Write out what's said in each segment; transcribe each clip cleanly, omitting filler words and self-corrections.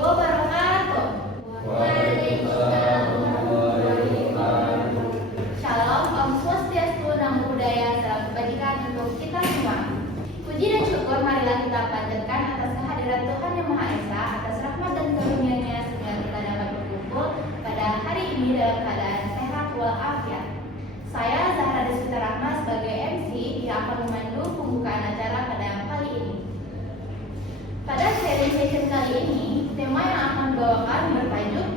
wabarakatuh. Waalaikumsalam warahmatullahi wabarakatuh. Shalom, Om Swastiastu, Namo Buddhaya, salam kebajikan untuk kita semua. Puji dan syukur marilah kita panjatkan atas kehadiran Tuhan Yang Maha Esa, atas rahmat dan karunia-Nya sehingga kita dapat berkumpul pada hari ini dalam keadaan sehat walafiat. Saya Zahra Deswita Rahma sebagai MC yang akan memandu pembukaan acara pada kali ini. Pada sharing session kali ini, tema yang akan dibawakan bertajuk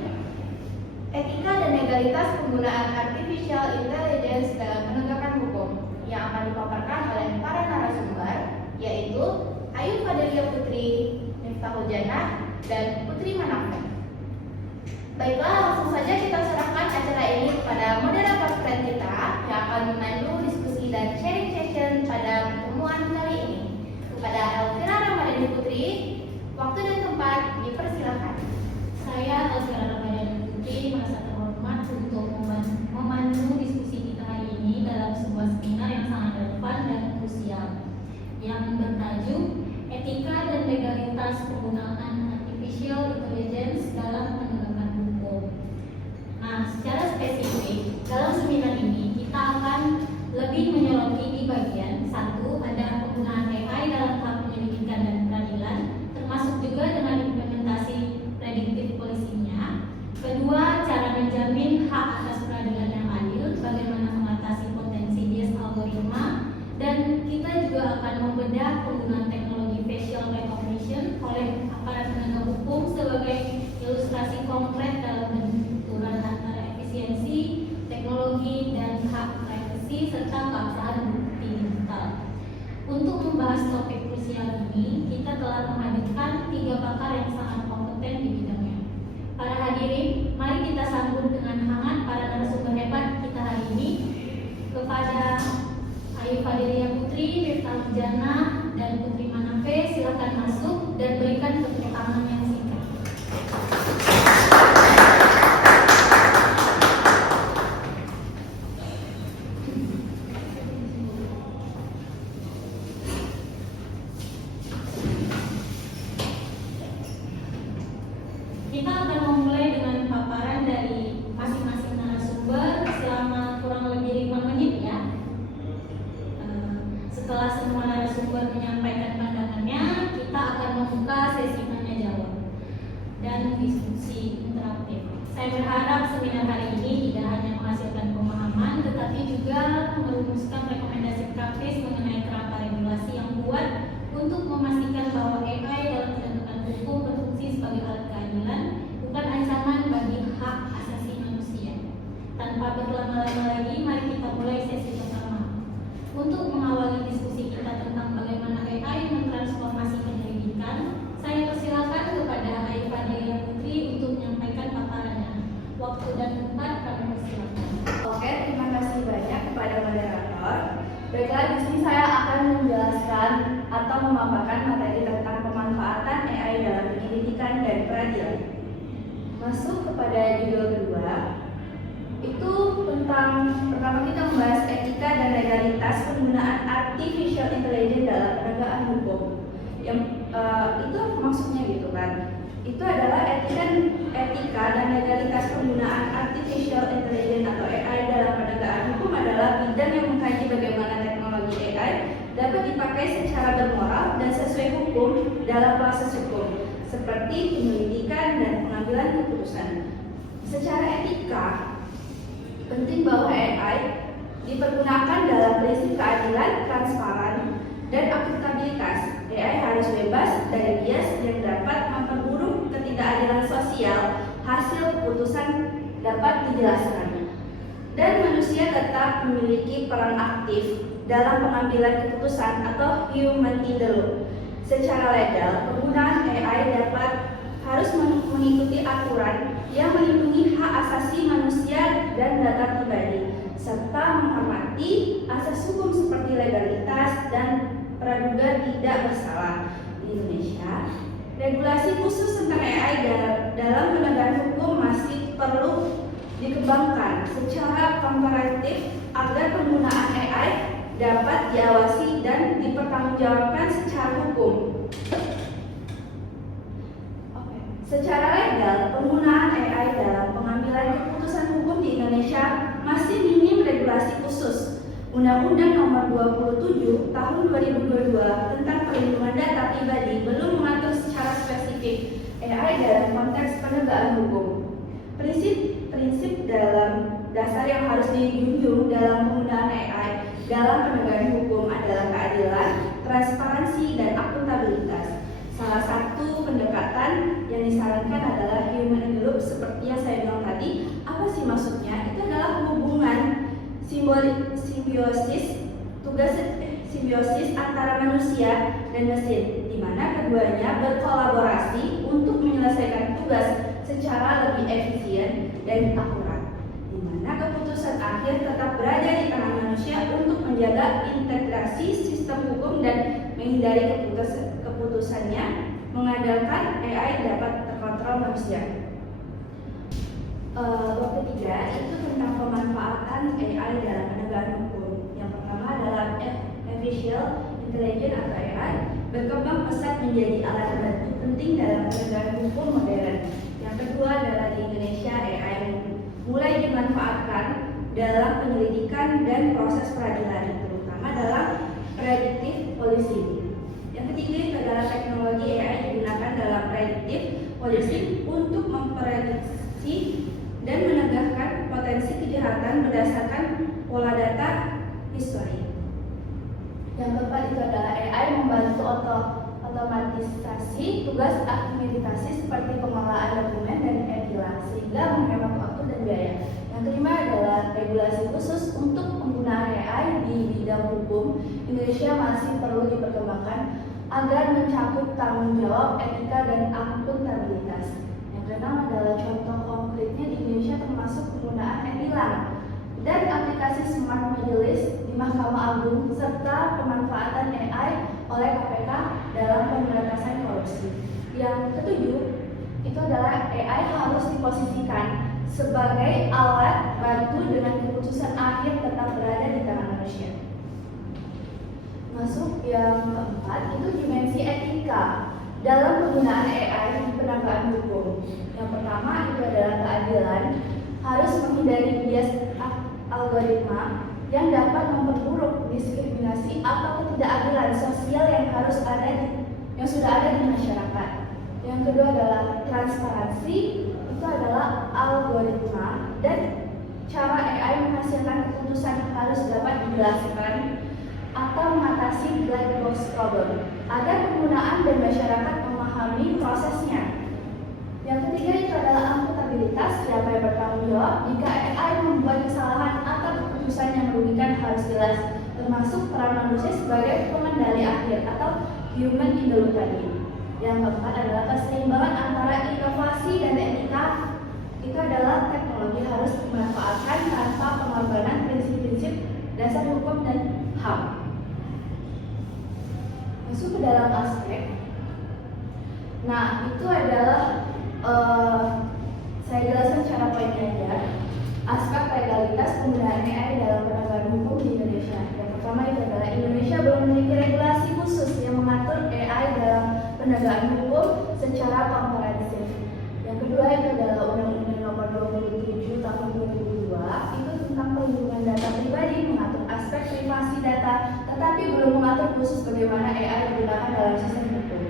Etika dan Legalitas Penggunaan Artificial Intelligence dalam Penegakan Hukum, yang akan dipaparkan oleh para narasumber, yaitu Ayu Fadelia Putri, Miftahul Jannah, dan Putri Manafe. Baiklah, langsung saja kita serahkan acara ini kepada moderator friend kita yang akan memandu diskusi dan sharing session pada pertemuan kali ini. Kepada Elvira Ramadhani Putri, waktu dan tempat dipersilakan. Saya Elvira Ramadhani Putri merasa terhormat untuk memandu diskusi kita hari ini dalam sebuah seminar yang sangat relevan dan krusial yang bertajuk Etika dan Legalitas Penggunaan Artificial Intelligence dalam Penegakan Hukum. Nah, secara spesifik dalam seminar ini kita akan lebih menyoroti di bagian satu, ada penggunaan AI dalam hal penyelidikan dan peradilan, termasuk juga dengan implementasi predictive policing-nya. Kedua, cara menjamin hak atas peradilan yang adil, bagaimana mengatasi potensi bias algoritma, dan kita juga akan membedah penggunaan teknologi facial recognition oleh aparat penegak hukum sebagai ilustrasi konkret dalam benturan antara efisiensi, teknologi, dan hak privasi serta keabsahan bukti digital. Untuk membahas topik krusial ini, kita telah menghadirkan 3 pakar yang sangat kompeten di bidangnya. Para hadirin, mari kita sambut dengan hangat para narasumber hebat kita hari ini. Kepada Ayu Fadelia Putri, Miftahul Jannah, dan Putri Manafe, silakan masuk dan berikan tepuk tangan yang singkat. Kita akan memulai dengan paparan dari masing-masing narasumber selama kurang lebih 5 menit ya. Setelah semua narasumber menyampaikan pandangannya, kita akan membuka sesi tanya jawab dan diskusi interaktif. Saya berharap seminar hari ini tidak hanya menghasilkan pemahaman, tetapi juga merumuskan rekomendasi praktis mengenai kerangka regulasi yang kuat untuk memastikan bahwa AI dalam penegakan hukum berfungsi sebagai alat keadilan, bukan ancaman bagi hak asasi manusia. Tanpa berlama-lama lagi, mari kita mulai sesi pertama. Untuk mengawali diskusi kita tentang bagaimana AI mentransformasi penyelidikan, saya persilakan kepada Ayu Fadelia Putri untuk menyampaikan paparannya. Waktu dan tempat kami persilakan. Oke, terima kasih banyak kepada moderator. Baiklah, di sini saya akan menjelaskan atau memaparkan materi tentang pemanfaatan AI dalam penyelidikan dan peradilan. Masuk kepada judul kedua, itu tentang pertama kita membahas etika dan legalitas penggunaan artificial intelligence dalam penegakan hukum. Yang itu maksudnya gitu kan? Itu adalah etika dan legalitas penggunaan artificial intelligence atau AI dalam penegakan hukum adalah bidang yang mengkaji bagaimana teknologi AI dapat dipakai secara bermoral dan sesuai hukum dalam proses hukum, seperti penyelidikan dan pengambilan keputusan. Secara etika, penting bahwa AI dipergunakan dalam prinsip keadilan, transparan, dan akuntabilitas. AI harus bebas dari bias yang dapat memperburuk ketidakadilan sosial. Hasil keputusan dapat dijelaskan, dan manusia tetap memiliki peran aktif dalam pengambilan keputusan atau human in the loop. Secara legal, penggunaan AI harus mengikuti aturan yang melindungi hak asasi manusia dan data pribadi, serta menghormati asas hukum seperti legalitas dan praduga tidak bersalah. Di Indonesia, regulasi khusus tentang AI dalam penegakan hukum masih perlu dikembangkan secara komparatif agar penggunaan AI dapat diawasi dan dipertanggungjawabkan secara hukum. Secara legal, penggunaan AI dalam pengambilan keputusan hukum di Indonesia masih minim regulasi khusus. Undang-Undang Nomor 27 Tahun 2022 tentang Perlindungan Data Pribadi belum mengatur secara spesifik AI dalam konteks penegakan hukum. Prinsip dalam dasar yang harus dijunjung dalam penggunaan AI dalam penegakan hukum adalah keadilan, transparansi, dan akuntabilitas. Salah satu pendekatan yang disarankan adalah human in the loop, seperti yang saya bilang tadi. Apa sih maksudnya? Itu adalah hubungan simbiosis antara manusia dan mesin, di mana keduanya berkolaborasi untuk menyelesaikan tugas secara lebih efisien dan akurat, di mana keputusan akhir tetap berada di tangan manusia untuk menjaga integrasi sistem hukum dan menghindari keputusannya mengandalkan AI dapat terkontrol manusia. Bab ketiga itu tentang pemanfaatan AI dalam penegakan hukum. Yang pertama adalah artificial intelligence atau AI berkembang pesat menjadi alat bantu penting dalam penegakan hukum modern. Yang kedua adalah di Indonesia AI mulai dimanfaatkan dalam penyelidikan dan proses peradilan, terutama dalam predictive policing. Yang ketiga itu adalah teknologi AI digunakan dalam predictive policing untuk memprediksi dan menegakkan potensi kejahatan berdasarkan pola data histori. Yang keempat itu adalah AI membantu otomatisasi tugas administrasi seperti pengelolaan dokumen dan e-tilang sehingga menghemat waktu dan biaya. Yang kelima adalah regulasi khusus untuk penggunaan AI di bidang hukum. Indonesia masih perlu diperkembangkan agar mencakup tanggung jawab, etika, dan akuntabilitas. Yang keenam adalah contoh konkretnya di Indonesia termasuk penggunaan e-tilang dan aplikasi smart majelis di Mahkamah Agung serta pemanfaatan AI oleh KPK dalam pemberantasan korupsi. Yang ketujuh itu adalah AI harus diposisikan sebagai alat bantu dengan keputusan akhir tetap berada di tangan manusia. Masuk yang keempat itu dimensi etika dalam penggunaan AI di penegakan hukum. Yang pertama itu adalah keadilan, harus menghindari bias algoritma yang dapat memperburuk diskriminasi atau ketidakadilan sosial yang sudah ada di masyarakat. Yang kedua adalah transparansi, itu adalah algoritma dan cara AI menghasilkan keputusan harus dapat dijelaskan atau mengatasi black box problem agar penggunaan dan masyarakat memahami prosesnya. Yang ketiga itu adalah akuntabilitas, siapa yang bertanggung jawab jika AI membuat kesalahan atau keputusan yang merugikan harus jelas, termasuk peran manusia sebagai pengendali akhir atau human in the loop tadi. Yang keempat adalah keseimbangan antara inovasi dan etika. Itu adalah teknologi harus dimanfaatkan tanpa pengorbanan prinsip-prinsip dasar hukum dan HAM. Masuk ke dalam aspek. Nah, itu adalah saya jelaskan secara poinnya aja. Aspek legalitas penggunaan AI dalam penegakan hukum di Indonesia. Yang pertama itu adalah Indonesia belum memiliki regulasi khusus yang mengatur AI dalam penegakan hukum secara komprehensif. Yang kedua itu adalah Undang-Undang Nomor 27 Tahun 2002 itu tentang perlindungan data pribadi, mengatur aspek privasi data, tetapi belum mengatur khusus bagaimana AI digunakan dalam sistem hukum.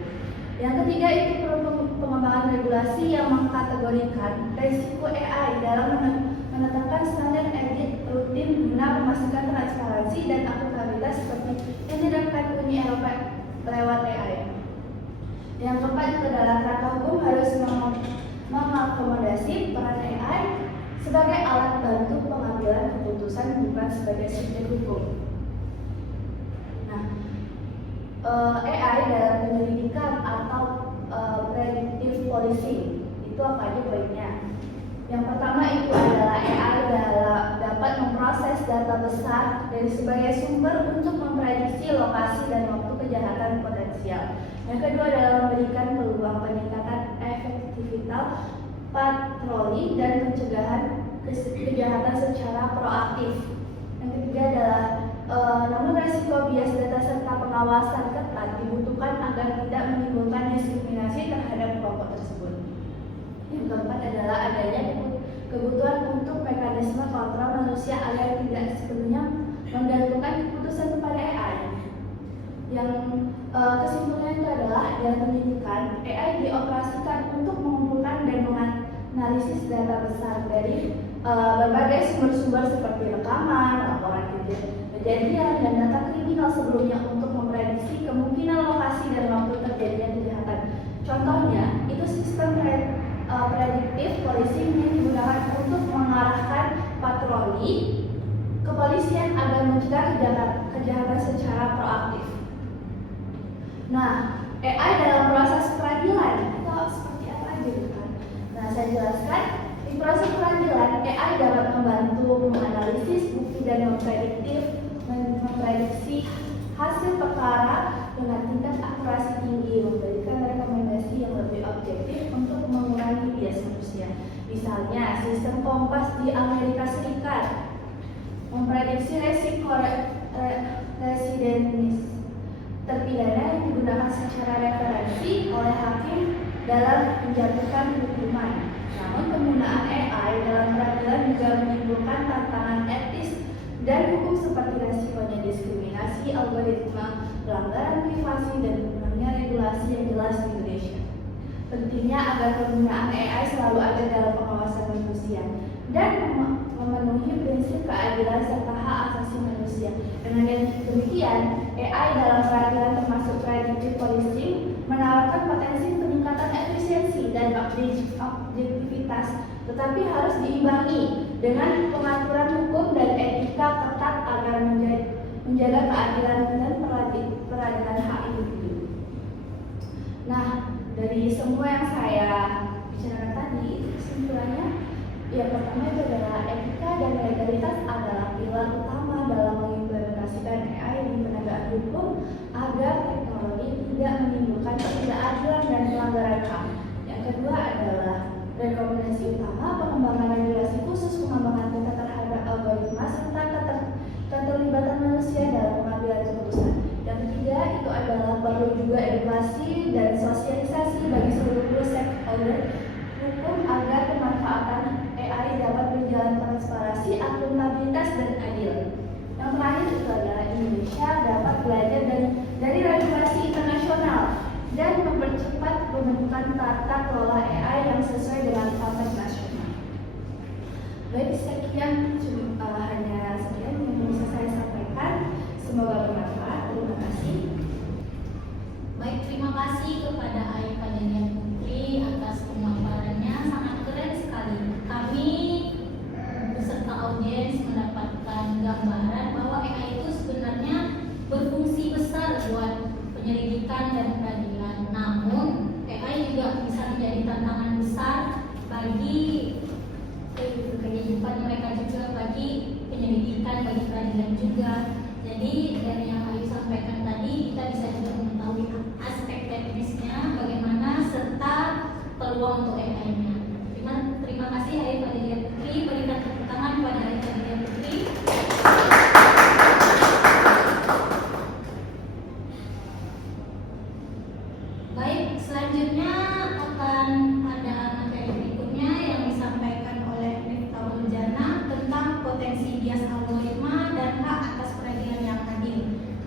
Yang ketiga itu perlu pengembangan regulasi yang mengkategorikan risiko AI dalam menetapkan standar audit rutin guna memastikan transparansi dan akuntabilitas seperti yang dilakukan Uni Eropa lewat AI. Yang keempat itu adalah kerangka hukum harus mengakomodasi peran AI sebagai alat bantu pengambilan keputusan bukan sebagai subjek hukum. Nah, AI dalam penyelidikan atau predictive policing itu apa aja poinnya? Yang pertama itu adalah AI dapat memproses data besar dari sebagai sumber untuk memprediksi lokasi dan waktu kejahatan potensial. Yang kedua adalah memberikan peluang peningkatan efektivitas patroli dan pencegahan kejahatan secara proaktif. Yang ketiga adalah namun resiko bias data serta pengawasan ketat dibutuhkan agar tidak menimbulkan diskriminasi terhadap kelompok tersebut. kebutuhan untuk mekanisme kontrol manusia agar tidak sepenuhnya menggantungkan keputusan kepada AI. Yang kesimpulannya itu adalah dalam pendidikan, AI dioperasikan untuk mengumpulkan dan menganalisis data besar dari berbagai sumber-sumber seperti rekaman, laporan kejadian, dan data kriminal sebelumnya untuk memprediksi kemungkinan lokasi dan waktu terjadinya kejahatan. Contohnya, itu sistem prediktif polisi yang digunakan untuk mengarahkan patroli kepolisian agar mencegah kejahatan secara proaktif. Nah, AI dalam proses peradilan itu seperti apa gitu kan? Nah, saya jelaskan. Di proses peradilan, AI dapat membantu menganalisis bukti dan memprediksi hasil perkara dengan tingkat akurasi tinggi, memberikan rekomendasi yang lebih objektif untuk mengurangi bias manusia. Misalnya, sistem Kompas di Amerika Serikat memprediksi resiko residenis terpidana yang digunakan secara referensi oleh hakim dalam menjatuhkan hukuman. Namun penggunaan AI dalam peradilan juga menimbulkan tantangan etis dan hukum seperti resikonya diskriminasi, algoritma, pelanggaran privasi, dan kurangnya regulasi yang jelas di Indonesia. Pentingnya agar penggunaan AI selalu ada dalam pengawasan manusia dan memenuhi prinsip keadilan serta hak asasi manusia. Dengan demikian, AI dalam peradilan termasuk predictive policing menawarkan potensi peningkatan efisiensi dan objektivitas, tetapi harus diimbangi dengan pengaturan hukum dan etika ketat agar menjaga keadilan dan peradilan hak individu. Nah, dari semua yang saya bicarakan tadi, kesimpulannya yang pertama itu adalah etika dan legalitas adalah pilar utama dalam mengimplementasikan AI di penegakan hukum agar teknologi tidak menimbulkan ketidakadilan dan pelanggaran HAM. Yang kedua adalah rekomendasi utama pengembangan regulasi khusus pengembangan data terhadap algoritma serta keterlibatan manusia dalam pengambilan keputusan. Yang ketiga itu adalah perlu juga edukasi dan sosialisasi bagi seluruh stakeholder hukum agar pemanfaatan AI dapat berjalan transparansi, akuntabilitas, dan adil. Yang terakhir itu adalah Indonesia dapat belajar dari regulasi internasional dan mempercepat pembentukan tata kelola AI yang sesuai dengan standar nasional. Baik, sekian hanya sekian yang bisa saya sampaikan. Semoga bermanfaat. Terima kasih. Baik, terima kasih kepada Ayu Fadliah Putri atas pemaparannya, sangat keren sekali. Kami beserta audiens mendapatkan gambaran bahwa AI itu sebenarnya berfungsi besar buat penyelidikan dan peradilan. Namun, AI juga bisa menjadi tantangan besar bagi kehidupan mereka juga, bagi penyelidikan, bagi peradilan juga. Jadi dari yang Ayu sampaikan tadi, kita bisa juga mengetahui aspek teknisnya bagaimana serta peluang untuk AI-nya. Terima kasih Ayu Fadliah Putri. Berikan tepuk tangan kepada Ayu Fadliah Putri. Baik, selanjutnya akan ada materi berikutnya yang disampaikan oleh Miftahul Jannah tentang potensi bias algoritma dan hak atas peradilan yang adil.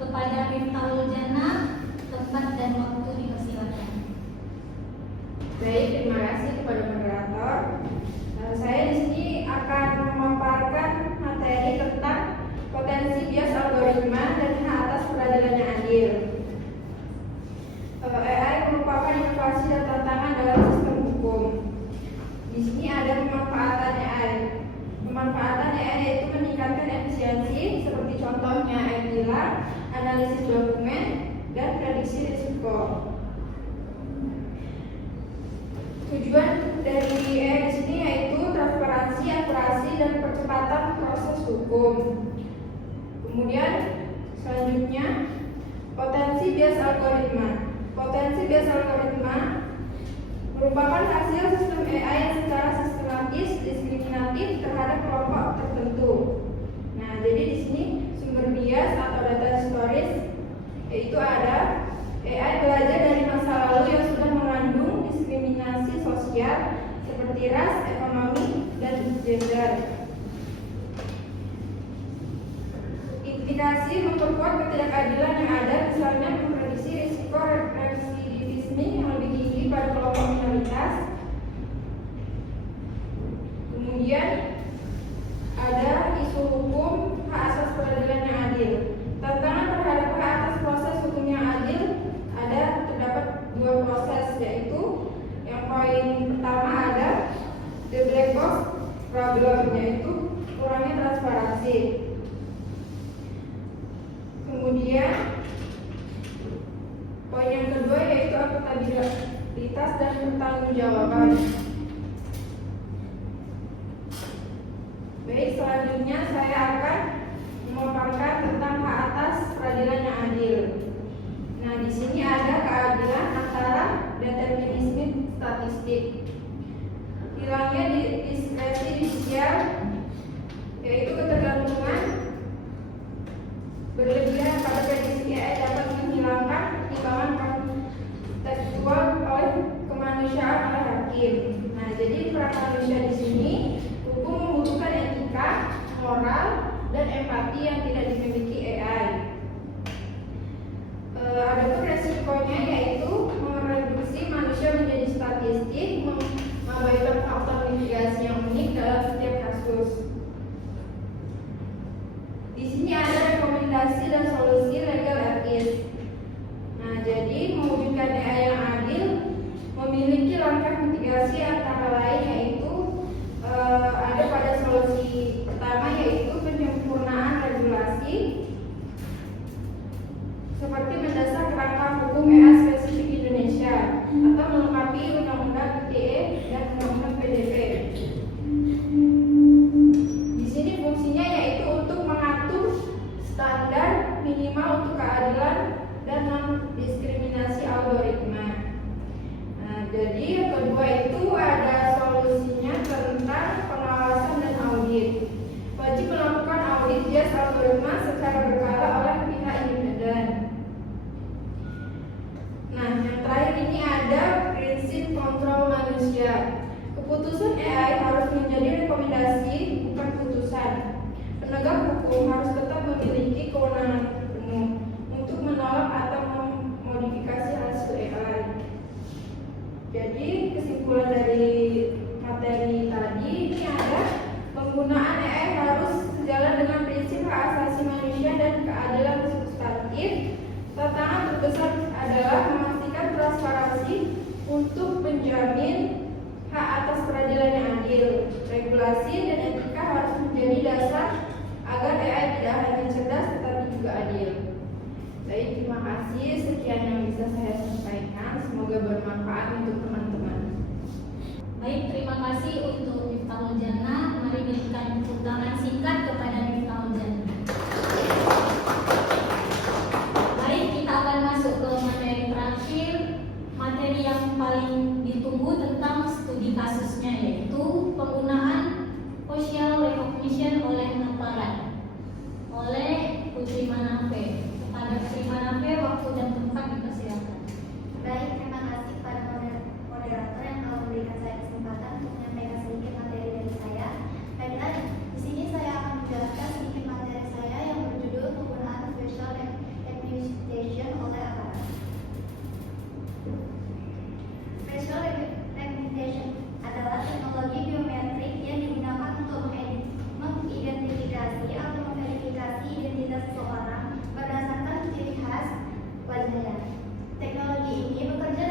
Kepada Miftahul Jannah, tempat dan waktu dipersilakan. Baik, terima kasih kepada moderator. Saya di sini akan memaparkan materi tentang potensi bias algoritma dan hak atas peradilan yang adil. AI merupakan inovasi dan tantangan dalam sistem hukum. Di sini ada pemanfaatan AI. Pemanfaatan AI yaitu meningkatkan efisiensi, seperti contohnya AI, analisis dokumen, dan prediksi risiko. Tujuan dari AI di sini yaitu transparansi, akurasi, dan percepatan proses hukum. Kemudian selanjutnya potensi bias algoritma. Potensi bias algoritma merupakan hasil sistem AI yang secara sistematis diskriminatif terhadap kelompok tertentu. Nah, jadi di sini sumber bias atau data historis yaitu ada AI belajar dari masa lalu yang sudah mengandung diskriminasi sosial seperti ras, ekonomi, dan Regulasi memperkuat ketidakadilan yang ada, misalnya memprediksi risiko residivisme yang lebih tinggi pada kelompok minoritas. Kemudian ada isu hukum hak asas peradilan yang adil. Tantangan terhadap hak atas proses hukum yang adil terdapat dua proses, yaitu yang poin pertama ada the black box problem, yaitu kurangnya transparansi. Kemudian poin yang kedua yaitu akuntabilitas dan pertanggungjawaban. Baik, selanjutnya saya akan memaparkan tentang hak atas peradilan yang adil. Nah, di sini ada keadilan antara determinisme statistik. Hilangnya diskresi judicial, yaitu ketergantungan berlebihan pada prediksi AI dapat menghilangkan pertimbangan kontekstual oleh kemanusiaan oleh hakim. Nah, jadi peran manusia di sini, hukum membutuhkan etika, moral, dan empati yang tidak dimiliki AI. Adapun resikonya yaitu mereduksi manusia menjadi statistik, mengabaikan faktor mitigasi yang unik dalam setiap kasus. Di sini ada rekomendasi dan solusi legal etis. Nah, jadi mewujudkan AI yang adil memiliki langkah mitigasi antara lain yaitu ada pada solusi pertama yaitu penyempurnaan regulasi seperti mendasar kerangka hukum EA spesifik Indonesia atau melengkapi undang-undang ITE dan undang-undang PDP. Di sini fungsinya yaitu untuk mengatur standar minimal untuk keadilan dan non-diskriminasi algoritma. Nah, jadi yang kedua itu ada solusinya tentang pengawasan dan audit. Wajib melakukan audit bias algoritma secara berkala oleh pihak independen. Nah, yang terakhir ini ada prinsip kontrol manusia. Keputusan AI harus menjadi rekomendasi, bukan putusan. Penegak hukum harus tetap memiliki kewenangan penuh untuk menolak atau memodifikasi hasil AI. Jadi kesimpulan dari materi tadi ini ada penggunaan AI harus sejalan dengan prinsip hak asasi manusia dan keadilan substantif. Tantangan terbesar adalah memastikan transparansi untuk menjamin hak atas peradilan yang adil. Regulasi dan etika harus menjadi dasar agar AI tidak hanya cerdas tetapi juga adil. Baik, terima kasih. Sekian yang bisa saya sampaikan. Semoga bermanfaat untuk teman-teman. Baik, terima kasih untuk Miftahul Jannah. Mari berikan tepuk tangan singkat kepada Miftahul Jannah. Baik, kita akan masuk ke materi terakhir. Materi yang paling ditunggu tentang studi kasusnya yaitu penggunaan facial recognition oleh aparat oleh Putri Manafe. Kepada Putri Manafe, waktu dan tempat dipersilakan. Baik, terima kasih kepada moderator yang telah memberikan saya kesempatan untuk menyampaikan sedikit materi dari saya. Baiklah, di sini saya akan menjelaskan sedikit materi saya yang berjudul penggunaan facial recognition oleh aparat. Facial recognition adalah teknologi biometrik yang digunakan untuk mengidentifikasi atau memverifikasi identitas seseorang berdasarkan ciri khas wajahnya. Teknologi ini bekerja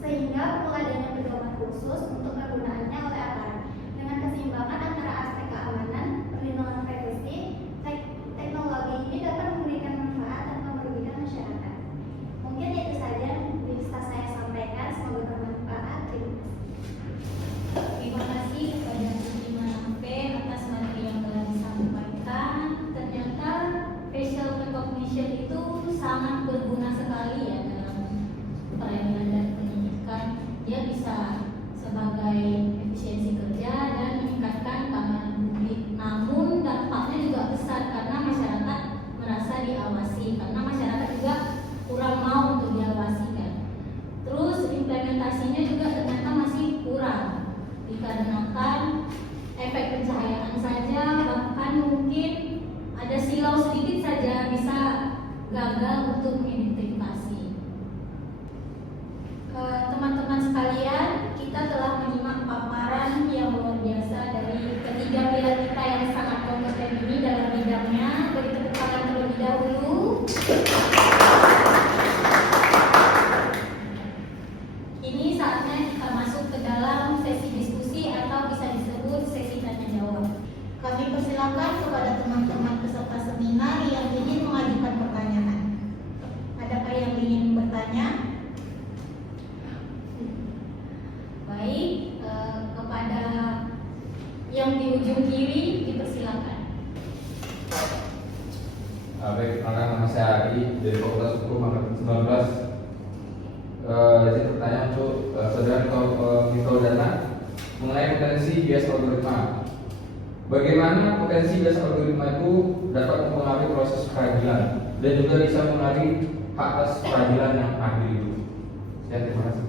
sehingga perlu adanya pedoman khusus untuk penggunaannya oleh aparat dengan keseimbangan antara aspek keamanan, perlindungan privasi. Teknologi ini dapat memberikan manfaat tanpa merugikan masyarakat. Mungkin itu saja yang bisa saya sampaikan, semoga bermanfaat. Terima kasih kepada Putri Manampe atas materi yang telah disampaikan. Ternyata facial recognition itu sangat berguna sekali ya dalam peradilan dan penyidikan. Dia bisa sebagai efisiensi kerja dan meningkatkan keamanan publik. Namun dampaknya juga besar karena masyarakat merasa diawasi, karena masyarakat juga kurang mau untuk diawasi kan. Terus implementasinya juga ternyata masih kurang dikarenakan efek pencahayaan saja, bahkan mungkin ada silau sedikit saja bisa gagal untuk mengidentifikasi. Teman-teman sekalian, kita telah menyimak paparan yang luar biasa dari ketiga pilar kita yang sangat kompeten ini dalam bidangnya. Beri tepuk tangan terlebih dahulu. Ini saatnya kita masuk ke dalam sesi diskusi atau bisa disebut sesi tanya jawab. Kami persilakan kepada teman-teman peserta seminar yang ingin mengajukan pertanyaan. Adakah yang ingin bertanya? Baik, kepada yang di ujung kiri dipersilakan. Baik, nama saya Ari dari Fakultas Hukum Angkatan 19. Jadi pertanyaan untuk saudara Niko Dana mengenai potensi bias algoritma. Bagaimana potensi bias algoritma itu dapat mempengaruhi proses peradilan dan juga bisa mempengaruhi hak atas peradilan yang adil itu? Ya, terima kasih.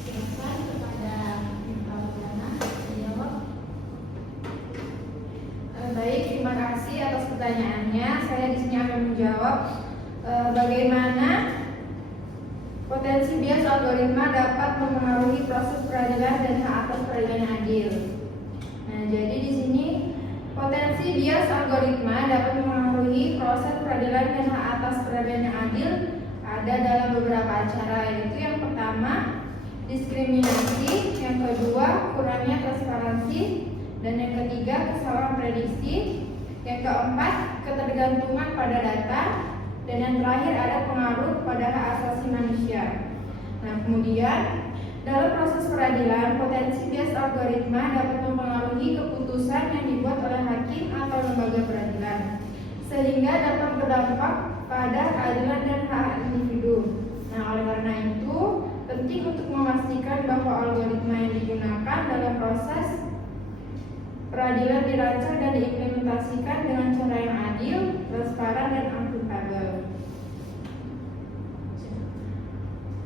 Silakan kepada Pak Dana menjawab. Baik, terima kasih atas pertanyaannya. Saya di sini akan menjawab bagaimana potensi bias algoritma dapat mempengaruhi proses peradilan dan hak atas peradilan yang adil. Nah, jadi di sini potensi bias algoritma dapat mempengaruhi proses peradilan dan hak atas peradilan yang adil ada dalam beberapa cara, yaitu yang pertama diskriminasi, yang kedua kurangnya transparansi, dan yang ketiga kesalahan prediksi, yang keempat ketergantungan pada data, dan yang terakhir ada pengaruh pada hak asasi manusia. Nah, kemudian dalam proses peradilan, potensi bias algoritma dapat mempengaruhi keputusan yang dibuat oleh hakim atau lembaga peradilan, sehingga dapat berdampak pada keadilan dan hak individu. Nah, oleh karena itu penting untuk memastikan bahwa algoritma yang digunakan dalam proses peradilan dirancang dan diimplementasikan dengan cara yang adil, transparan, dan akuntabel.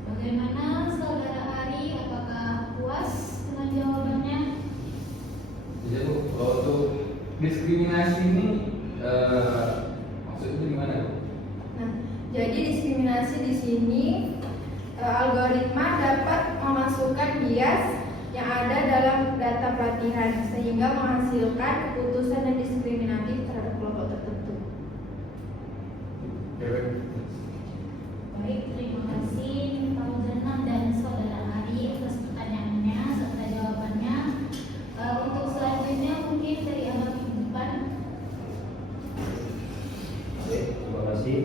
Bagaimana saudara Ari, apakah puas dengan jawabannya? Jadi kalau untuk diskriminasi ini maksudnya gimana? Nah, jadi diskriminasi di sini algoritma dapat memasukkan bias yang ada dalam data pelatihan sehingga menghasilkan keputusan yang diskriminatif terhadap kelompok tertentu. Baik, terima kasih Pak Muzanam dan saudara Ari atas pertanyaannya serta jawabannya. Untuk selanjutnya mungkin dari abang di depan. Oke, terima kasih.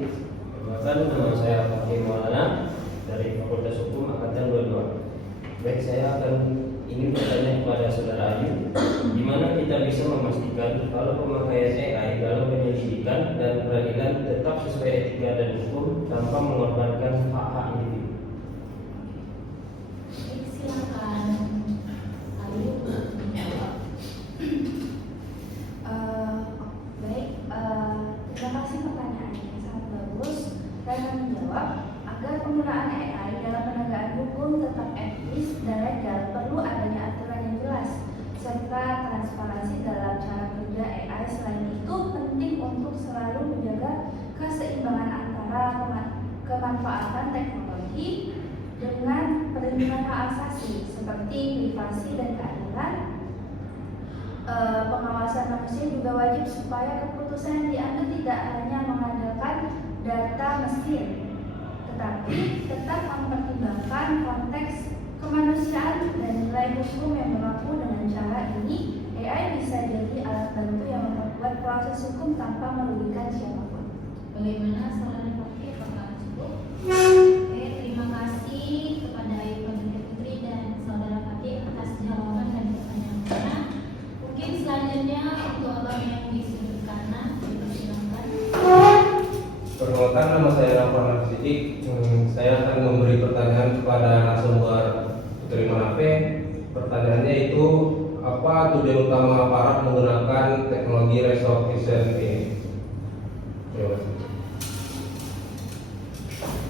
Perkenalkan, nama saya Fakih Maulana dari Fakultas Hukum Angkatan 22. Baik, saya akan ingin bertanya kepada saudara Ayu, di mana kita bisa memastikan kalau pemakaian AI dalam penyelidikan dan peradilan tetap sesuai etika dan hukum tanpa mengorbankan hak-hak individu. Baik, silakan Ayu menjawab. Terima kasih pertanyaannya, sangat bagus. Saya akan menjawab. Agar penggunaan AI dalam penegakan hukum tetap etis dan legal, perlu adanya aturan yang jelas serta transparansi dalam cara kerja AI. Selain itu, penting untuk selalu menjaga keseimbangan antara kemanfaatan teknologi dengan perlindungan hak asasi seperti privasi dan keadilan. Pengawasan manusia juga wajib supaya keputusan yang diambil tidak hanya mengandalkan data mesin, tetapi tetap mempertimbangkan konteks kemanusiaan dan nilai hukum yang berlaku. Dengan cara ini, AI bisa jadi alat bantu yang memperkuat proses hukum tanpa merugikan siapapun. Bagaimana saudara Fakih? Apakah cukup? Oke, terima kasih kepada Ibu Putri Putri dan saudara Fakih atas jawaban dan pertanyaannya. Mungkin selanjutnya untuk abang yang di sudut kanan, silakan. Perkenalkan, nama saya Rahman Sidik. Saya akan memberi pertanyaan kepada narasumber Putri Manape. Pertanyaannya itu, apa tujuan utama aparat menggunakan teknologi resolution ini? Terima kasih.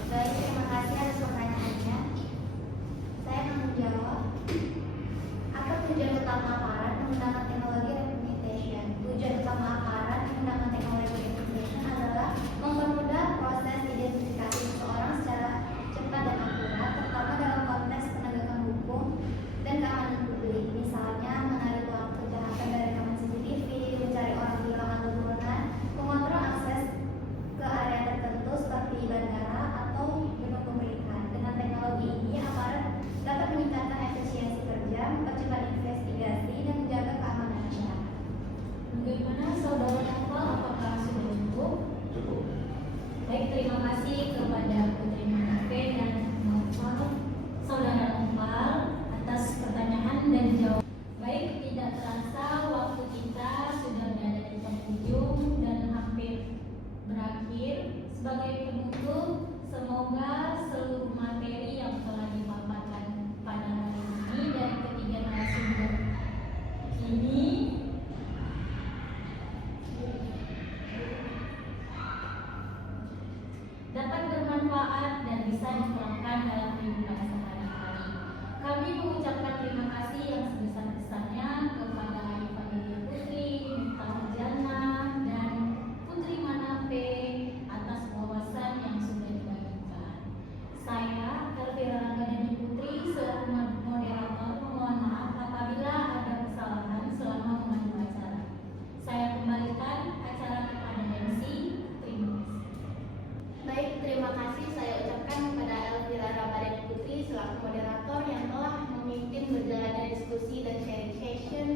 Baik, terima kasih atas pertanyaannya. Saya akan menjawab. Apa tujuan utama aparat menggunakan teknologi representation? Tujuan utama aparat menggunakan teknologi representation adalah mempermudah proses identifikasi seseorang secara cepat dan akurat, terutama dalam konteks penegakan hukum dan keamanan publik. Misalnya, menarik pelaku kejahatan dari rekaman CCTV, mencari orang hilang atau buronan, mengontrol akses ke area tertentu seperti bandara atau gedung pemerintahan. Dengan teknologi ini, aparat dapat meningkatkan efisiensi kerja, mempercepat investigasi, dan menjaga keamanan masyarakat. Bagaimana saudara Novel? Apakah sudah cukup? Cukup. Baik, terima kasih kepada Putri Manape dan Novel, saudara Novel atas pertanyaan dan jawaban. Baik, tidak terasa waktu kita sudah berada di penghujung dan hampir berakhir. Sebagai penutup, semoga seluruh materi yang telah dipaparkan pada hari ini dari ketiga narasumber ini dapat bermanfaat dan bisa diterapkan dalam kehidupan sehari-hari. Kami mengucapkan terima kasih yang sebesar-besarnya kepada Ibu Putri, Miftah Jana, dan Putri Manape atas wawasan yang sudah dibagikan. Saya, Elvira Ranggadani Putri, selaku moderator, memohon maaf apabila ada kesalahan selama memandu acara. Saya kembalikan acara kepada MC. Terima kasih. Baik, terima kasih saya ucapkan kepada Elvira Ranggadani Putri selaku moderator yang telah memimpin berjalannya diskusi dan sharing session